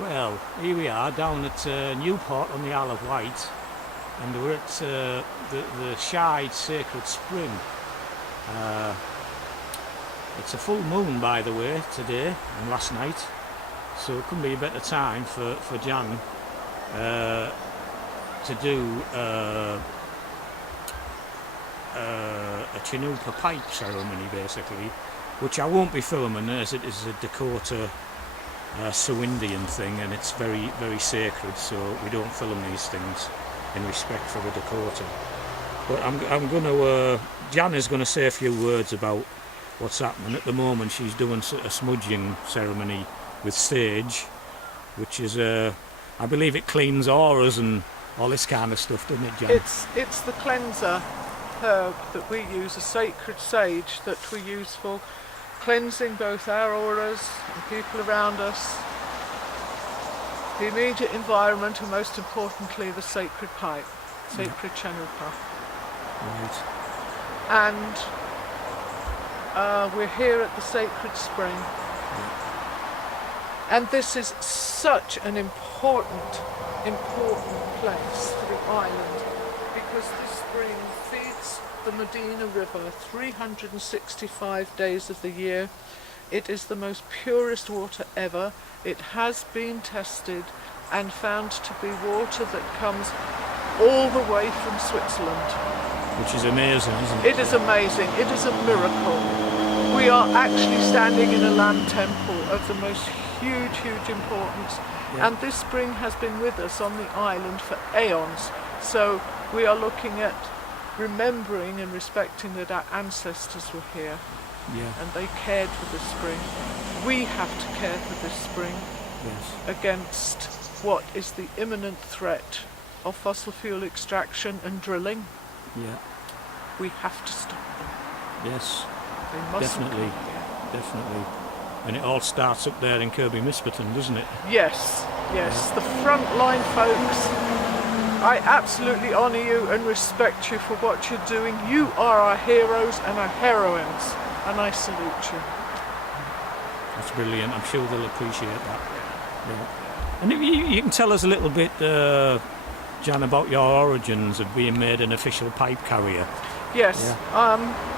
Well, here we are down at Newport on the Isle of Wight, and we're at the Shide Sacred Spring. It's a full moon, by the way, today and last night, so it couldn't be a better time for Jan to do a Chinooper pipe ceremony, basically, which I won't be filming as it is a Dakota Sioux Indian thing, and it's very, very sacred, so we don't film these things in respect for the Dakota. But I'm going to, Jan is going to say a few words about what's happening. At the moment she's doing a smudging ceremony with sage, which is, I believe it cleans auras and all this kind of stuff, doesn't it, Jan? It's the cleanser herb that we use, a sacred sage that we use for cleansing both our auras and people around us, the immediate environment, and most importantly the sacred pipe, sacred Chinooper. Right. And we're here at the Sacred Spring, and this is such an important place for the island, because this spring feeds the Medina River 365 days of the year. It is the most purest water ever. It has been tested and found to be water that comes all the way from Switzerland. Which is amazing, isn't it? It is amazing. It is a miracle. We are actually standing in a land temple of the most huge importance. Yeah. And this spring has been with us on the island for aeons. So we are looking at remembering and respecting that our ancestors were here. Yeah. And they cared for this spring. We have to care for this spring. Yes. Against what is the imminent threat of fossil fuel extraction and drilling. Yeah. We have to stop them. Yes. They mustn't Definitely. come here. Definitely. And it all starts up there in Kirby Misperton, doesn't it? Yes, yes. The frontline folks, I absolutely honour you and respect you for what you're doing. You are our heroes and our heroines, and I salute you. That's brilliant. I'm sure they'll appreciate that. Yeah. And if you can tell us a little bit, Jan, about your origins of being made an official pipe carrier. Yes. Yeah.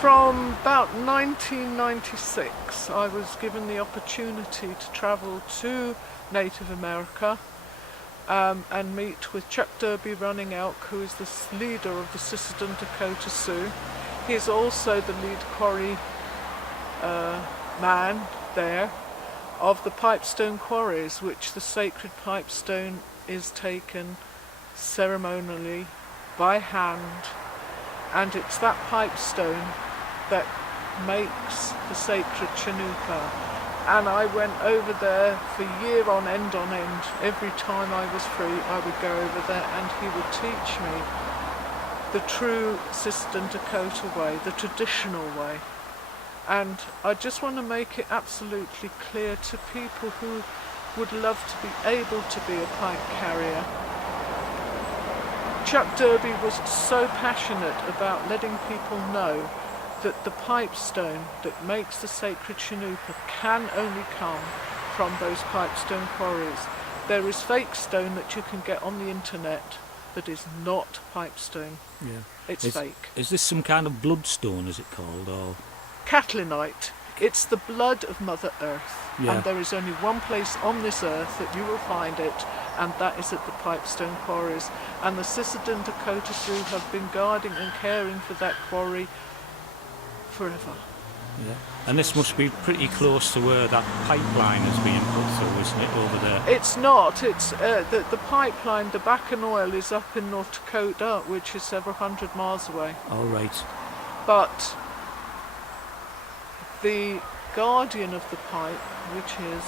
From about 1996, I was given the opportunity to travel to Native America and meet with Chuck Derby Running Elk, who is the leader of the Sisseton Dakota Sioux. He is also the lead quarry man there of the Pipestone quarries, which the sacred Pipestone is taken ceremonially by hand, and it's that Pipestone that makes the sacred Chinooper. And I went over there for year on end. Every time I was free I would go over there and he would teach me the true Sisseton Dakota way, the traditional way. And I just want to make it absolutely clear to people who would love to be able to be a pipe carrier. Chuck Derby was so passionate about letting people know that the pipestone that makes the sacred Chinooper can only come from those pipestone quarries. There is fake stone that you can get on the internet that is not pipestone. Yeah. It's fake. Is this some kind of bloodstone, is it called, or? Catalinite. It's the blood of Mother Earth. Yeah. And there is only one place on this earth that you will find it, and that is at the Pipestone quarries. And the Sisseton Dakota Sioux have been guarding and caring for that quarry forever. Yeah. And this must be pretty close to where that pipeline is being put through, isn't it, over there? It's not. It's the pipeline, the Bakken Oil, is up in North Dakota, which is several hundred miles away. All right. But the guardian of the pipe, which is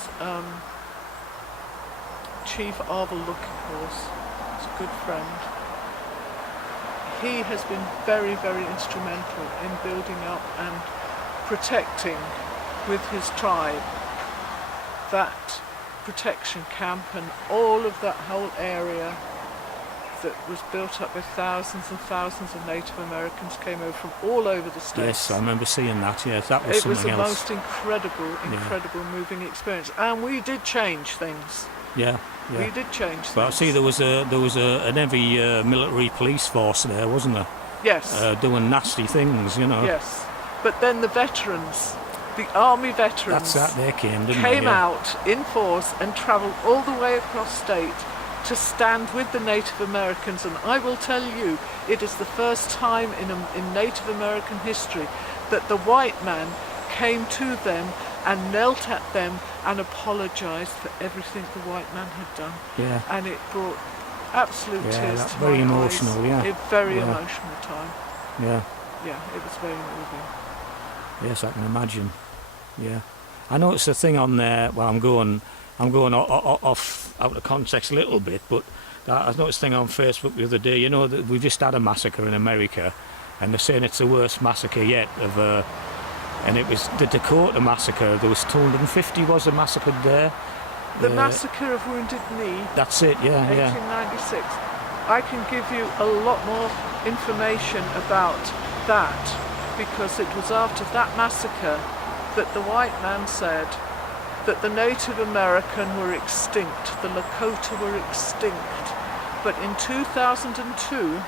Chief Arvel Luckihorse, is a good friend. He has been very, very instrumental in building up and protecting with his tribe that protection camp and all of that whole area that was built up with thousands and thousands of Native Americans came over from all over the States. Yes, I remember seeing that. Yes, that was It was something the else. most incredible moving experience, and we did change things. Yeah, yeah. We did change things. But I see there was an heavy military police force there, wasn't there? Yes. Doing nasty things, you know. Yes. But then the veterans, the army veterans, That's that they came, didn't came they? Yeah. out in force and travelled all the way across state to stand with the Native Americans. And I will tell you, it is the first time in Native American history that the white man came to them and knelt at them and apologised for everything the white man had done. Yeah. And it brought absolute tears that's to very my emotional, eyes. yeah. A very Yeah. emotional time. Yeah. Yeah, it was very moving. Yes, I can imagine. Yeah. I noticed a thing on there. Well, I'm going off out of context a little bit, but I noticed a thing on Facebook the other day. You know that we've just had a massacre in America, and they're saying it's the worst massacre yet and it was the Dakota massacre. There was 250 was massacred there. The massacre of Wounded Knee. That's it. Yeah, yeah. 1896. I can give you a lot more information about that, because it was after that massacre that the white man said that the Native American were extinct, the Lakota were extinct. But in 2002,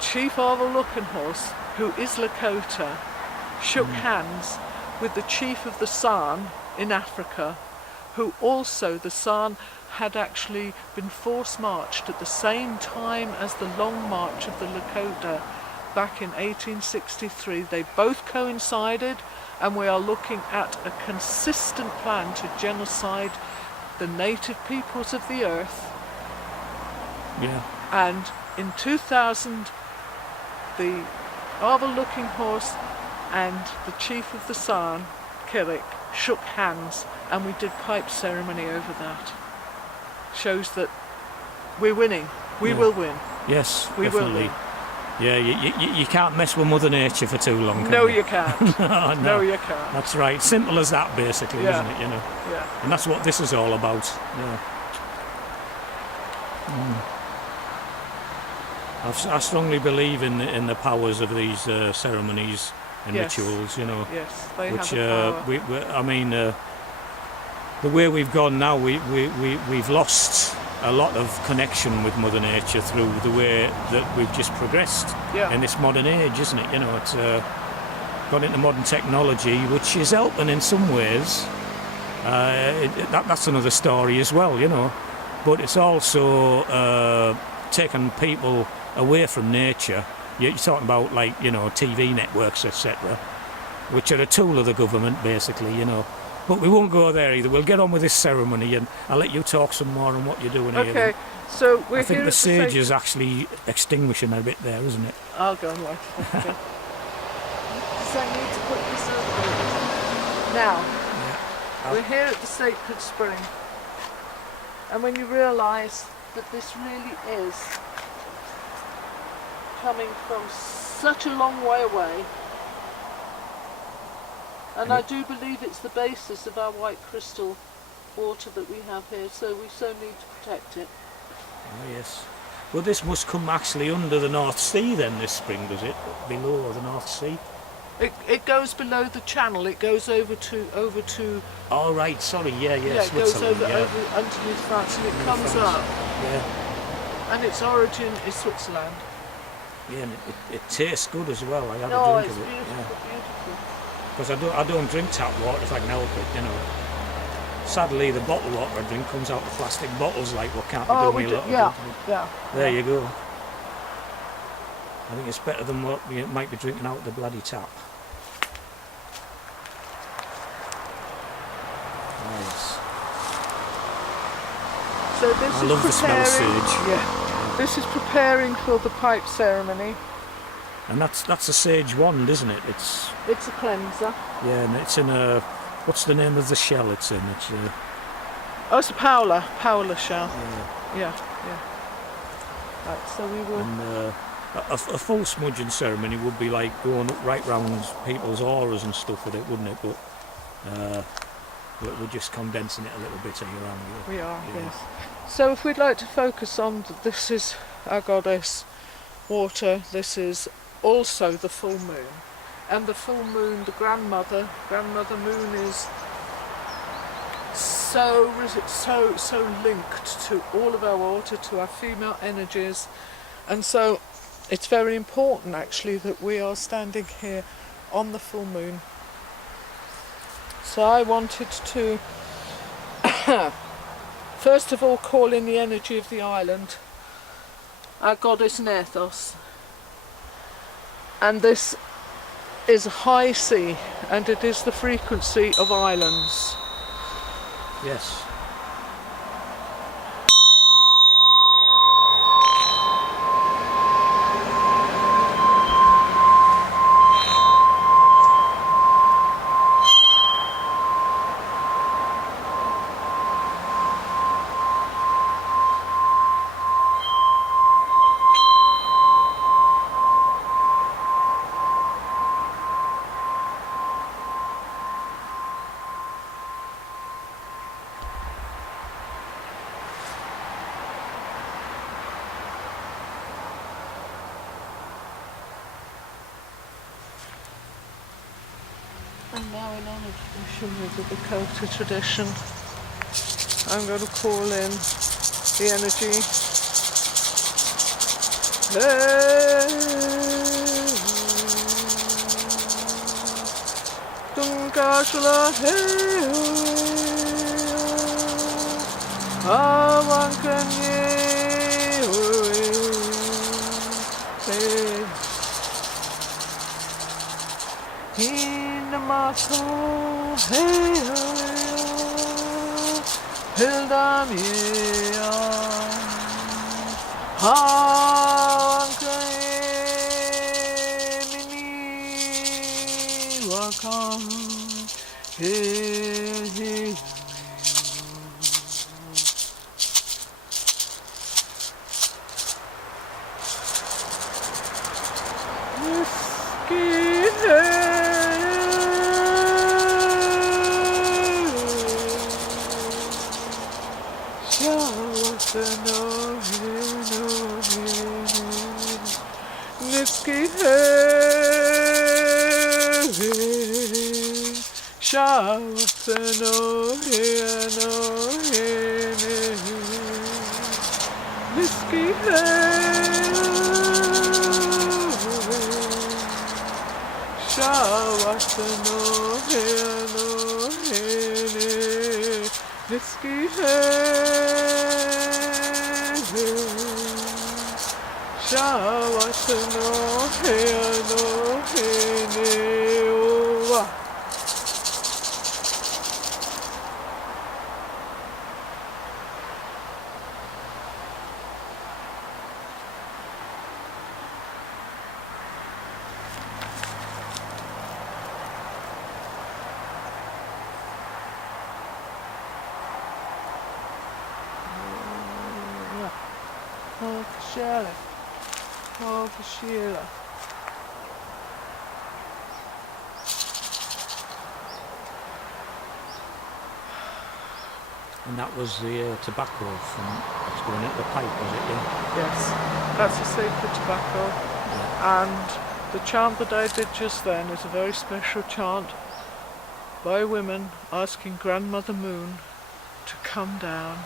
Chief Arthur Luckenhorst, who is Lakota, shook hands with the chief of the San in Africa, who also, the San had actually been force marched at the same time as the Long March of the Lakota back in 1863. They both coincided, and we are looking at a consistent plan to genocide the native peoples of the earth. Yeah. And in 2000, the Arthur Luckenhorst and the chief of the San, Killick, shook hands, and we did pipe ceremony over that. Shows that we're winning. We will win. Yes, We will definitely. win. Yeah, you can't mess with Mother Nature for too long. Can No, you? you can't. No. No, you can't. That's right. Simple as that, basically, Yeah. isn't it? You know. Yeah. And that's what this is all about. Yeah. I strongly believe in the powers of these ceremonies and Yes. rituals. You know, Yes, they which have a power. I mean, the way we've gone now, we've lost a lot of connection with Mother Nature through the way that we've just progressed in this modern age, isn't it? You know, it's gone into modern technology, which is helping in some ways. That's another story as well, you know. But it's also taken people away from nature. You're talking about, like, you know, TV networks, etc., which are a tool of the government, basically, you know. But we won't go there either. We'll get on with this ceremony, and I'll let you talk some more on what you're doing here. Okay, so we're I think here the at sage is actually extinguishing a bit there, isn't it? I'll go and light it up again. Because I need to put this over. Now, we're here at the Sacred Spring, and when you realise that this really is coming from such a long way away, and I do believe it's the basis of our white crystal water that we have here, so we so need to protect it. Oh, yes. Well, this must come actually under the North Sea then, this spring, does it? Below the North Sea? It goes below the channel. It goes over to. Oh, right, sorry, yeah, It goes Switzerland, over yeah. underneath France, and it Under comes France. up, Yeah, and its origin is Switzerland. yeah, and it tastes good as well. I had No, a it's drink of it. beautiful, beautiful. Because I don't drink tap water if I can help it, you know. Sadly, the bottled water I drink comes out of plastic bottles, like what can't be doing me a lot of good. yeah. There you go. I think it's better than what you might be drinking out of the bloody tap. Nice. So this I is love the smell of preparing. sage. Yeah. This is preparing for the pipe ceremony. And that's a sage wand, isn't it? It's It's a cleanser. yeah, and it's in a. What's the name of the shell it's in? It's a. Oh, it's a Paola shell. Yeah. Yeah. Right, so we will. And a full smudging ceremony would be like going up right round people's auras and stuff with it, wouldn't it? But but we're just condensing it a little bit here, aren't we? We are, Yeah. yes. So if we'd like to focus on, this is our goddess water, this is also the full moon. And the full moon, the grandmother moon is so linked to all of our water, to our female energies. And so it's very important actually that we are standing here on the full moon. So I wanted to first of all call in the energy of the island, our goddess Nethos. And this is high sea, and it is the frequency of islands. Yes. And now in honour tradition with the Dakota tradition, I'm going to call in the energy. And that was the tobacco from what's going at the pipe, was it? Yeah? Yes, that's a sacred tobacco. Yeah. And the chant that I did just then is a very special chant by women asking Grandmother Moon to come down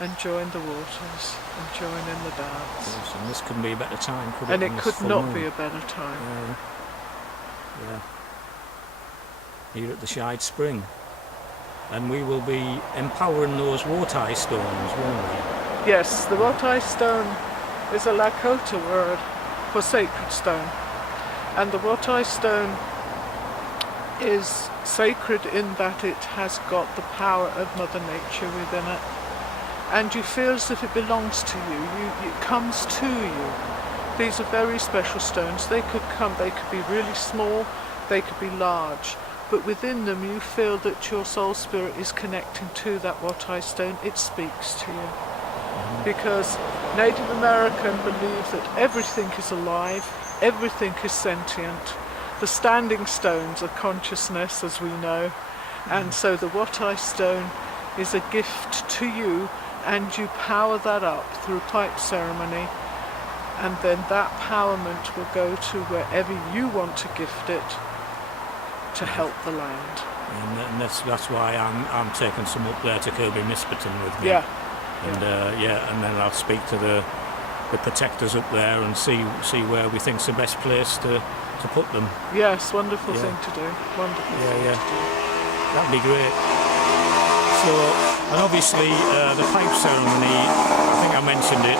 and join the waters and join in the dance. Yes, and this couldn't be a better time, could it? And it could not be a better time. Yeah. Here at the Shide Spring. And we will be empowering those Wotai stones, won't we? Yes, the Wotai stone is a Lakota word for sacred stone. And the Wotai stone is sacred in that it has got the power of Mother Nature within it. And you feel as if it belongs to you. It comes to you. These are very special stones. They could be really small, they could be large. But within them you feel that your soul spirit is connecting to that Wotai stone. It speaks to you. Because Native American believe that everything is alive, everything is sentient. The standing stones are consciousness, as we know, And so the Wotai stone is a gift to you, and you power that up through pipe ceremony, and then that powerment will go to wherever you want to gift it to help the land. And that's why I'm taking some up there to Kirby Misperton with me. Yeah. And and then I'll speak to the protectors up there and see where we think's the best place to put them. Yes, wonderful Yeah. thing to do. Wonderful thing Yeah. to do. That'd be great. So, and obviously the pipe ceremony, I think I mentioned it.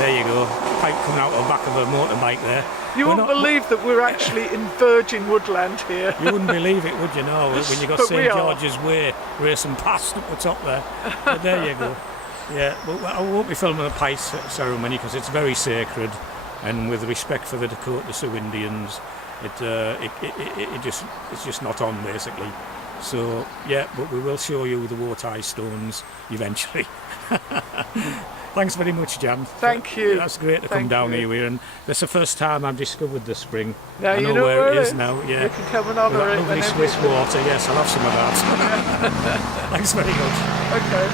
There you go, pipe coming out of the back of a motorbike there. You wouldn't believe that we're actually in virgin woodland here. You wouldn't believe it, would you? No, when you got But we St are. George's Way racing past up the top there. But there you go. Yeah, well, I won't be filming the pipe ceremony because it's very sacred, and with respect for the Dakota Sioux Indians, it's just not on basically. So yeah, but we will show you the Wotai stones eventually. Thanks very much, Jan. Thank you. That's great to come Thank down you. here, and that's the first time I've discovered the spring. Now I you know know where it where is it- now. Yeah, You can come and with honour that it lovely whenever Swiss you water. Yes, I'll have some of that. Thanks very much. Okay.